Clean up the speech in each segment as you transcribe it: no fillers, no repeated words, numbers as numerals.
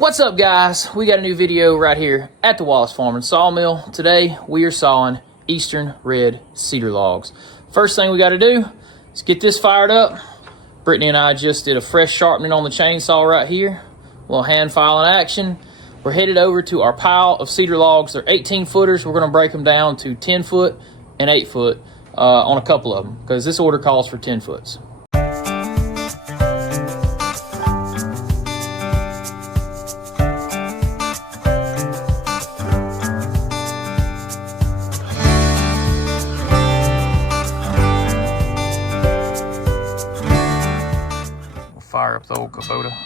What's up, guys? We got a new video right here at the Wallace Farm Sawmill. Today we are sawing eastern red cedar logs. First thing we got to do is get this fired up. Brittany and I just did a fresh sharpening on the chainsaw right here. A little hand filing action. We're headed over to our pile of cedar logs. They're 18 footers. We're going to break them down to 10 foot and 8 foot on a couple of them because this order calls for 10 foots. Fire up the old Kubota.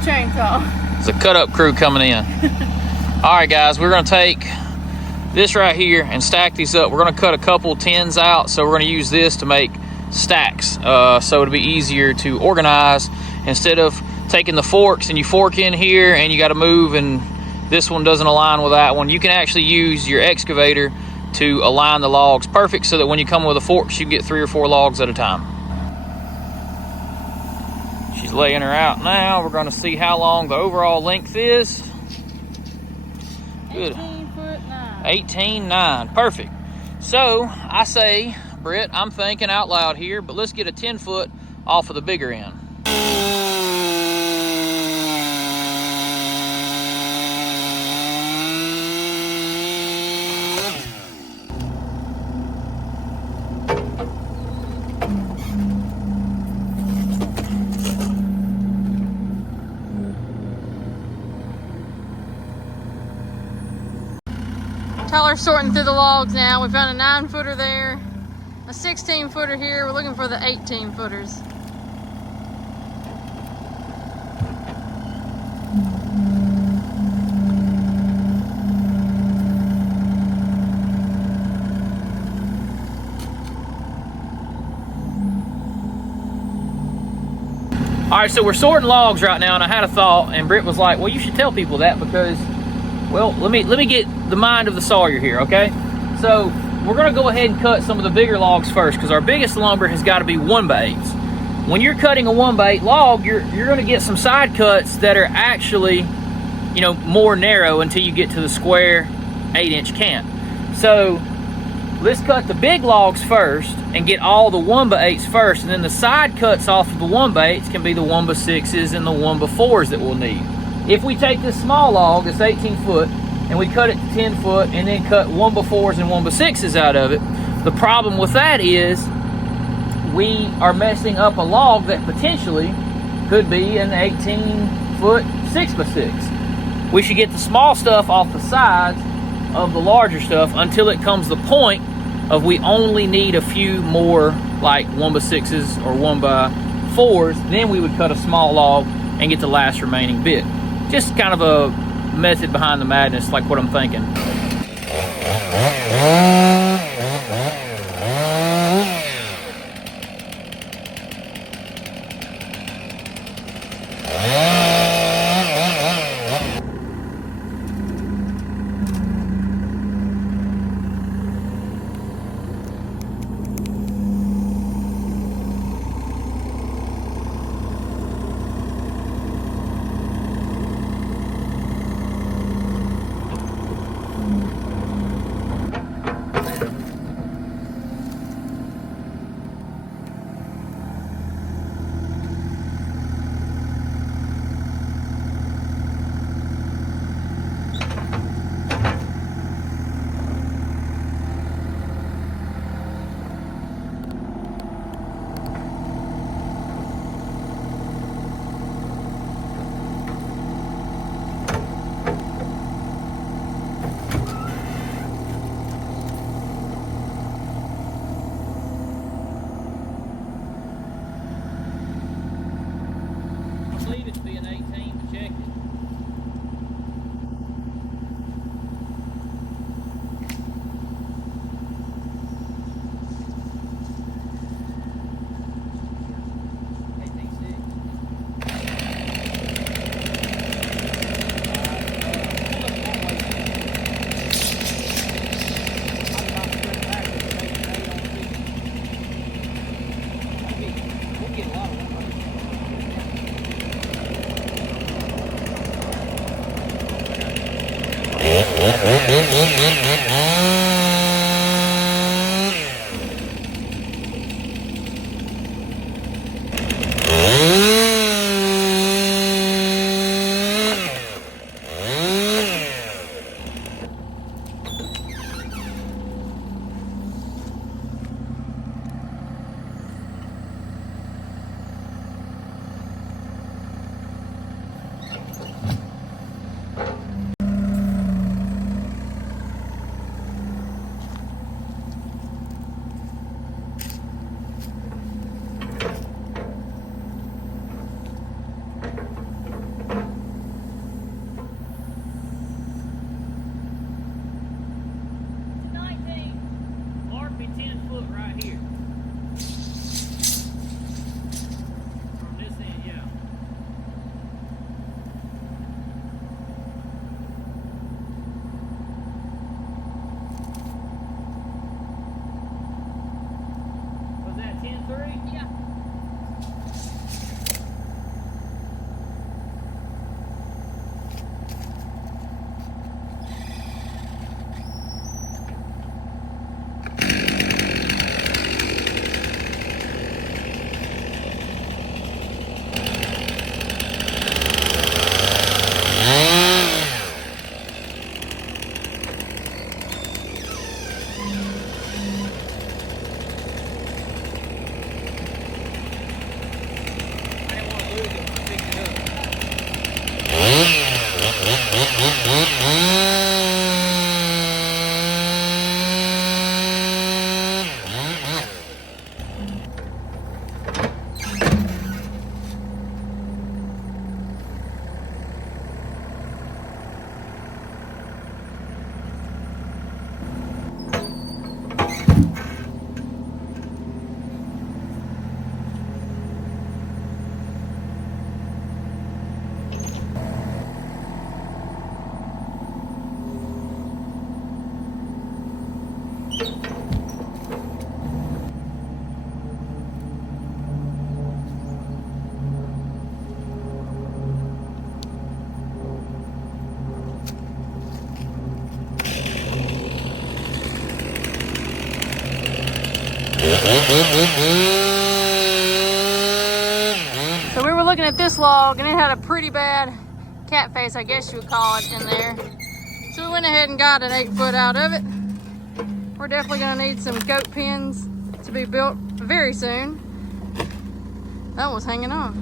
Chainsaw. It's a cut-up crew coming in. All right, guys, we're going to take this right here and stack these up. We're going to cut a couple tins out, so we're going to use this to make stacks, so it'll be easier to organize instead of taking the forks and you fork in here and you got to move and this one doesn't align with that one. You can actually use your excavator to align the logs perfect so that when you come with a fork, you can get 3 or 4 logs at a time. She's laying her out now. We're going to see how long the overall length is. Good. 18'9". 18'9". Perfect. So I say, Britt, I'm thinking out loud here, but let's get a 10 foot off of the bigger end. Tyler's sorting through the logs now. We found a 9-footer there, a 16-footer here. We're looking for the 18-footers. All right, so we're sorting logs right now, and I had a thought, and Britt was like, well, you should tell people that because, well, let me get the mind of the sawyer here, okay? So we're gonna go ahead and cut some of the bigger logs first because our biggest lumber has got to be 1x8s. When you're cutting a 1x8 log, you're gonna get some side cuts that are actually, you know, more narrow until you get to the square 8-inch cant. So let's cut the big logs first and get all the 1x8s first, and then the side cuts off of the 1x8s can be the 1x6s and the 1x4s that we'll need. If we take this small log, it's 18 foot, and we cut it to 10 foot and then cut 1x4s and 1x6s out of it, the problem with that is we are messing up a log that potentially could be an 18 foot 6x6. We should get the small stuff off the sides of the larger stuff until it comes the point of we only need a few more like 1x6s or 1x4s. Then we would cut a small log and get the last remaining bit. Just kind of a method behind the madness, like what I'm thinking. So we were looking at this log and it had a pretty bad cat face, I guess you would call it, in there. So we went ahead and got an 8-foot out of it. We're definitely gonna need some goat pens to be built very soon. That was hanging on.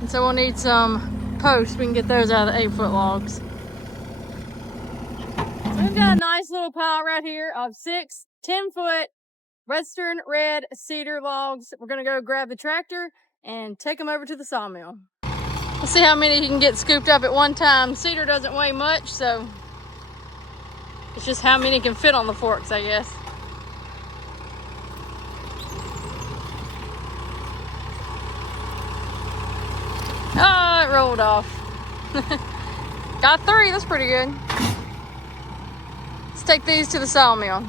And so we'll need some posts. We can get those out of the 8-foot logs. So we've got a nice little pile right here of 6 10-foot Western red cedar logs. We're gonna go grab the tractor and take them over to the sawmill. Let's see how many you can get scooped up at one time. Cedar doesn't weigh much, so it's just how many can fit on the forks, I guess. Oh, it rolled off. Got 3, that's pretty good. Let's take these to the sawmill.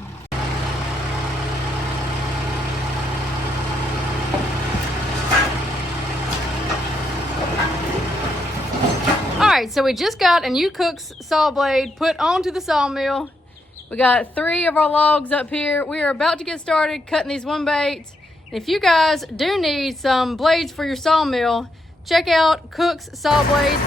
Alright, so we just got a new Cook's saw blade put onto the sawmill. We got 3 of our logs up here. We are about to get started cutting these 1/8. If you guys do need some blades for your sawmill, check out Cook's saw blade.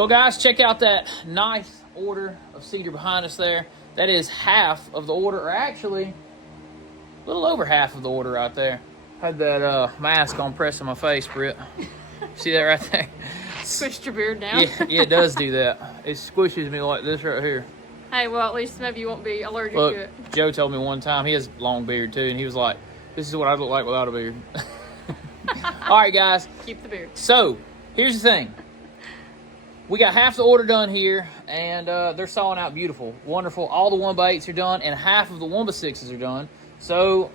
Well, guys, check out that nice order of cedar behind us there. That is half of the order, or actually a little over half of the order right there. Had that mask on pressing my face, Britt. See that right there? Squished your beard down. Yeah, it does do that. It squishes me like this right here. Hey, well, at least maybe you won't be allergic Look, to it. Joe told me one time, he has a long beard too, and he was like, this is what I look like without a beard. All right, guys. Keep the beard. So, here's the thing. We got half the order done here, and they're sawing out beautiful, wonderful. All the 1x8s are done, and half of the 1x6s are done. So,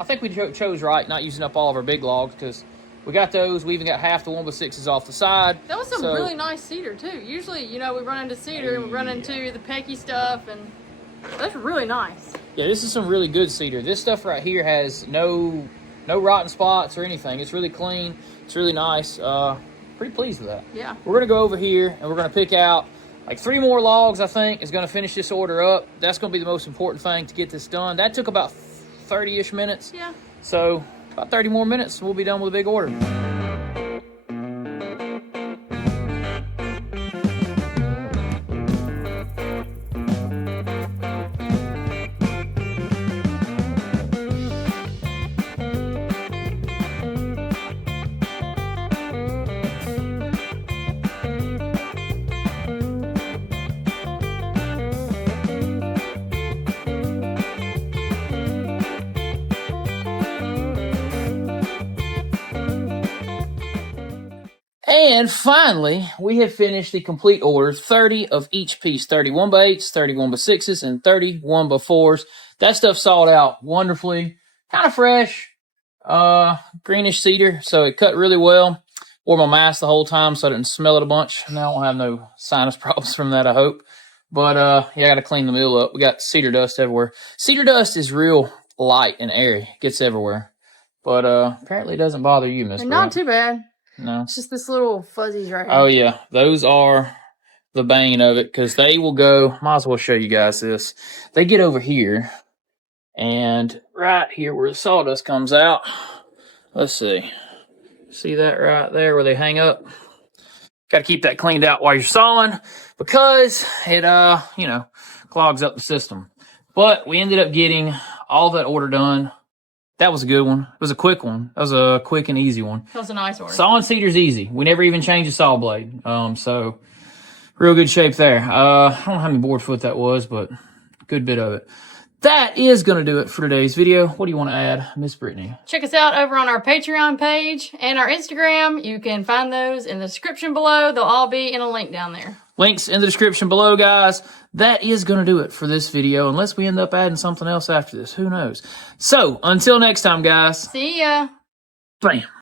I think we chose right, not using up all of our big logs, because we got those. We even got half the 1x6s off the side. That was some really nice cedar, too. Usually, you know, we run into cedar, and we run into the pecky stuff, and that's really nice. Yeah, this is some really good cedar. This stuff right here has no rotten spots or anything. It's really clean. It's really nice. Pretty pleased with that. Yeah. We're going to go over here, and we're going to pick out like 3 more logs, I think, is going to finish this order up. That's going to be the most important thing to get this done. That took about 30-ish minutes. Yeah. So about 30 more minutes, we'll be done with a big order. And finally, we have finished the complete order, 30 of each piece, 30 1x8s, 30 1x6s, and 30 1x4s. That stuff sawed out wonderfully, kind of fresh, greenish cedar, so it cut really well. Wore my mask the whole time so I didn't smell it a bunch. Now I won't have no sinus problems from that, I hope. But yeah, I got to clean the mill up. We got cedar dust everywhere. Cedar dust is real light and airy. It gets everywhere. But apparently it doesn't bother you, Miss Brett. Not too bad. No. It's just this little fuzzies right here. Oh, yeah. Those are the bane of it, because they will go, might as well show you guys this. They get over here, and right here where the sawdust comes out, let's see. See that right there where they hang up? Got to keep that cleaned out while you're sawing, because it, you know, clogs up the system. But we ended up getting all that order done. That was a good one. It was a quick one. That was a quick and easy one. That was a nice order. Sawing cedar's easy. We never even changed a saw blade. So real good shape there. I don't know how many board foot that was, but good bit of it. That is going to do it for today's video. What do you want to add, Miss Brittany? Check us out over on our Patreon page and our Instagram. You can find those in the description below. They'll all be in a link down there. Links in the description below, guys. That is going to do it for this video, unless we end up adding something else after this. Who knows? So, until next time, guys. See ya. Bam.